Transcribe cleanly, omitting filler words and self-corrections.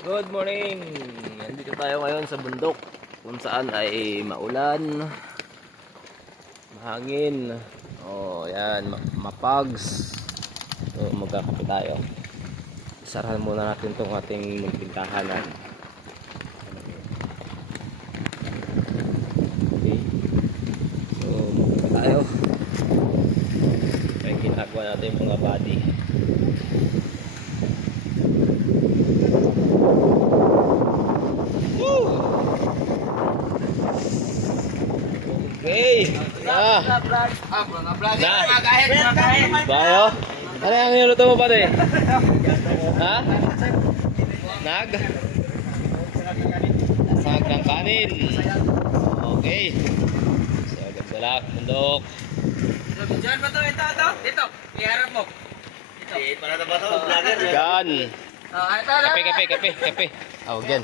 Good morning! Nandito tayo ngayon sa bundok kung saan ay maulan, mahangin. Yan, mapags. So, magkakape tayo. Sarahan muna natin itong ating pintahanan. Okay. So, magkakape tayo. Kaya ginagawa natin mga body. Okay. Bayo. Ano yung niluto mo pare? Ha? Nag ng kanin. Okay. So, gagdalak, bundok. Diyan ba ito? Ito. Dito. Iharap mo. Dito. Para na ba ito? Vlogger. Yan. Ito. Kape. Oh, yan.